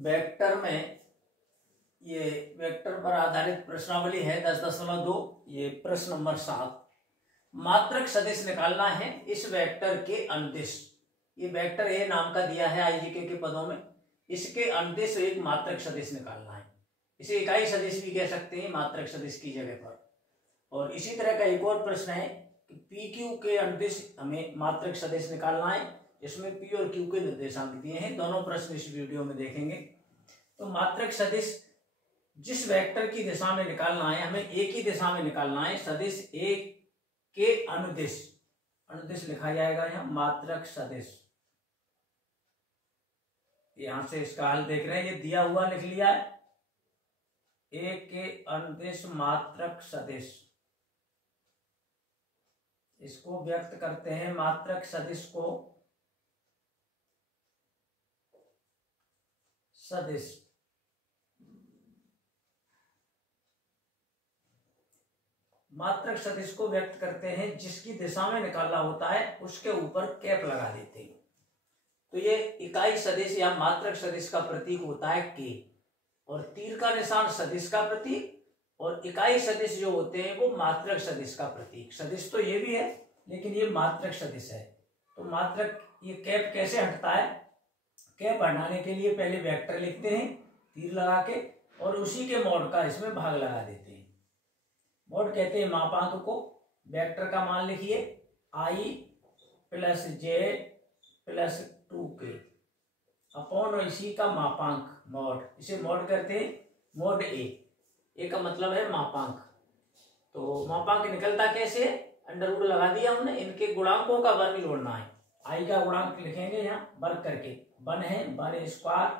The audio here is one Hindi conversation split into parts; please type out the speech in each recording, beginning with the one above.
वेक्टर में ये वेक्टर पर आधारित प्रश्नावली है 10.2। ये प्रश्न नंबर 7। मात्रक सदिश निकालना है इस वेक्टर के अनुदिश। ये वेक्टर ए नाम का दिया है आईजीके के पदों में। इसके अनुदिश एक मात्रक सदिश निकालना है। इसे इकाई सदिश भी कह सकते हैं मात्रक सदिश की जगह पर। और इसी तरह का एक और प्रश्न है कि पी क्यू के अनुदिश हमें मात्रक सदिश निकालना है। इसमें पी और क्यू के निर्देशांक दिए हैं। दोनों प्रश्न इस वीडियो में देखेंगे। तो मात्रक सदिश जिस वेक्टर की दिशा में निकालना है, हमें एक ही दिशा में निकालना है। सदिश ए के अनुदिश, अनुदिश लिखा जाएगा यहाँ मात्रक सदिश। यहां से इसका हल देख रहे हैं, ये दिया हुआ लिख लिया है। ए के अनुदिश मात्रक सदिश, इसको व्यक्त करते हैं मात्रक सदिश को सदिश। मात्रक सदिश को व्यक्त करते हैं जिसकी दिशा में निकालना होता है उसके ऊपर कैप लगा देते हैं। तो ये इकाई सदिश या मात्रक सदिश का प्रतीक होता है के, और तीर का निशान सदिश का प्रतीक, और इकाई सदिश जो होते हैं वो मात्रक सदिश का प्रतीक। सदिश तो ये भी है लेकिन ये मात्रक सदिश है। तो मात्रक ये कैप कैसे हटता है? कैप हटाने के लिए पहले वेक्टर लिखते हैं तीर लगा के, और उसी के मॉड का इसमें भाग लगा देते हैं। मॉड कहते हैं मापांक को। वेक्टर का मान लिखिए i plus J plus 2k upon इसी का मापांक मॉड। इसे मॉड करते हैं मॉड ए का मतलब है मापांक। तो मापांक निकलता कैसे? अंडर रूट लगा दिया हमने। इनके गुणांकों का वर्ग जोड़ना है। i का गुणांक लिखेंगे यहाँ वर्ग करके, 1 है 1 स्क्वायर,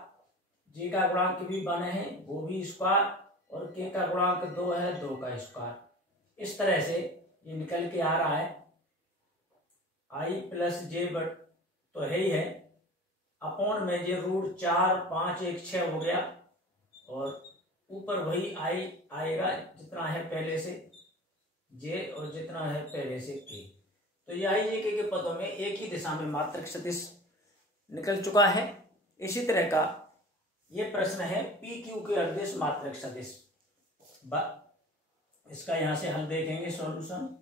जे का गुणांक भी 1 है वो भी स्क्वायर, और के का गुणांक 2 है 2 का स्क्वायर। इस तरह से ये निकल के आ रहा है i प्लस जे बट तो है ही है, अपॉन में जे रूट 4 5 1 6 हो गया, और ऊपर वही i आएगा जितना है पहले से जे और जितना है पहले से के। तो ये आईजीके के पदों में एक ही दिशा में मात्रक सदिश निकल चुका है। इसी तरह का ये प्रश्न है पी क्यू के अनुदिश मात्रक सदिश। इसका यहां से हल देखेंगे सॉल्यूशन।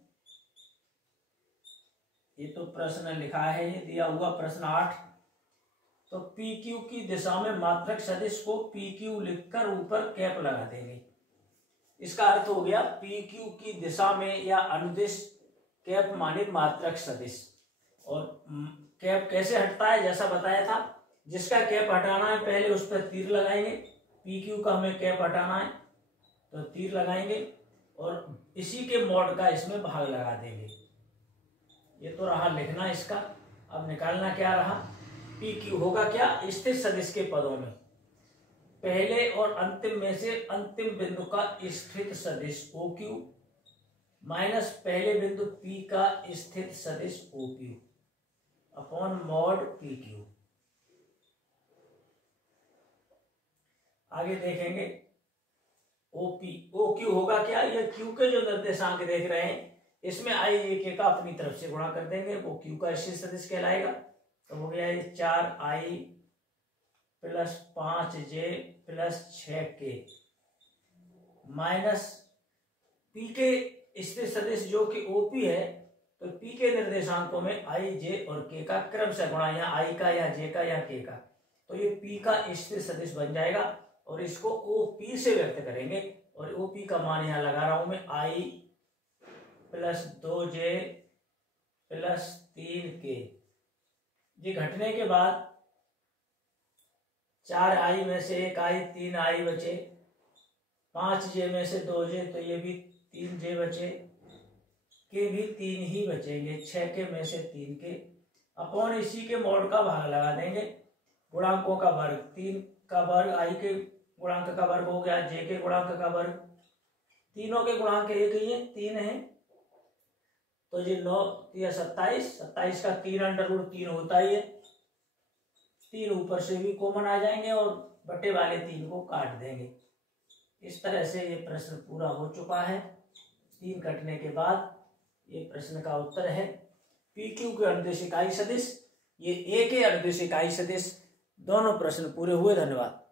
ये तो प्रश्न लिखा है, ये दिया हुआ प्रश्न 8। तो पी क्यू की दिशा में मात्रक सदिश को पी क्यू लिखकर ऊपर कैप लगा देंगे। इसका अर्थ हो गया पी क्यू की दिशा में या अनुदिश कैप माने मात्रक सदिश। और कैप कैसे हटता है? जैसा बताया था, जिसका कैप हटाना है पहले उस पर तीर लगाएंगे। पी क्यू का हमें कैप हटाना है तो तीर लगाएंगे और इसी के मॉड का इसमें भाग लगा देंगे। ये तो रहा लिखना इसका। अब निकालना क्या रहा? पी क्यू होगा क्या? स्थित सदिश के पदों में पहले और अंतिम में से अंतिम बिंदु का स्थित सदिश ओ क्यू माइनस पहले बिंदु पी का स्थित सदिश O Q upon mod P Q. आगे देखेंगे ओपी ओ क्यू होगा क्या? ये क्यू के जो निर्देशांक देख रहे हैं इसमें आई जे के का अपनी तरफ से गुणा कर देंगे, वो क्यू का स्थित सदिश कहलाएगा। तो हो गया ये 4i plus 5j plus 6k minus P के स्थित सदिश जो कि ओपी है। तो पी के निर्देशांकों में आई जे और के का क्रम से गुणा, यहाँ आई का या जे का या के का, तो ये पी का स्थित सदिश बन जाएगा। और इसको ओपी से व्यक्त करेंगे, और ओपी का मान यहाँ लगा रहा हूं मैं आई प्लस 2j प्लस 3k। ये घटने के बाद 4i में से 1i 3i बचे, 5j में से 2j तो ये भी 3j बचे, के भी 3 ही बचेंगे, 6k में से 3k अपॉन इसी के मॉड का भाग लगा देंगे। गुणांकों का वर्ग 3 का वर्ग i के गुणांक का वर्ग हो गया, j के गुणांक का वर्ग, तीनों के गुणांक एक ही है 3 है। तो ये 9 या 27 का 3 अंडर रूट 3 होता ही है। 3 ऊपर से भी कॉमन आ जाएंगे और बटे वाले 3 को काट देंगे। इस तरह से ये प्रश्न पूरा हो चुका है। 3 कटने के बाद ये प्रश्न का उत्तर है पी क्यू के अनुदिश इकाई सदिश, ये ए के अनुदिश इकाई सदिश। दोनों प्रश्न पूरे हुए। धन्यवाद।